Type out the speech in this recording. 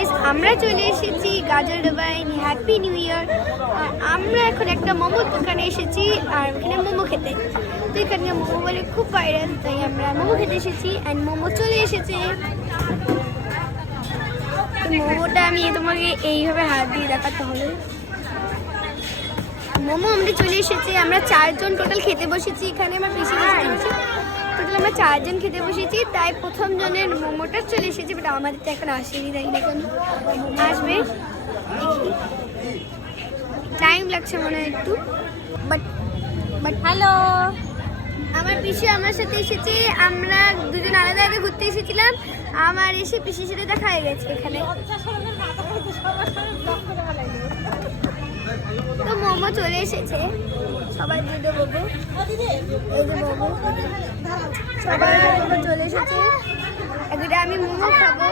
Guys, আমরা চলে এসেছি গাজরডোবায়। Happy new year. আর আমরা এখন একটা মোমোর দোকানে এসেছি আর এখানে মোমো খেতে। তো এখানে মোমো বলে খুব ভাইরাল, তাই আমরা মোমো খেতে এসেছি অ্যান্ড মোমো চলে এসেছে। মোমোটা আমি তোমাকে এইভাবে হাত দিয়ে দেখাতে হবে। মোমো আমরা চলে এসেছি, আমরা 4 জন টোটাল খেতে বসেছি। এখানে আমার বেশি টোটাল আমরা 4 জন খেতে বসেছি, তাই প্রথম জনের মোমোটা চলে এসেছে, বাট আমাদের তো এখন আসেনি, তাই না? এখন আসবে, টাইম লাগছে মনে হয় একটু। বাট হ্যালো, আমার পিসি আমার সাথে এসেছে। আমরা দুজন আলাদা আলাদা ঘুরতে এসেছিলাম। আমার এসে পিসির সাথে দেখা হয়ে গেছে এখানে। তো মোমো চলে এসেছে, সবাই দিয়ে দেবো। সবাই মোমো চলে এসেছে, আমি মোমো খাবো।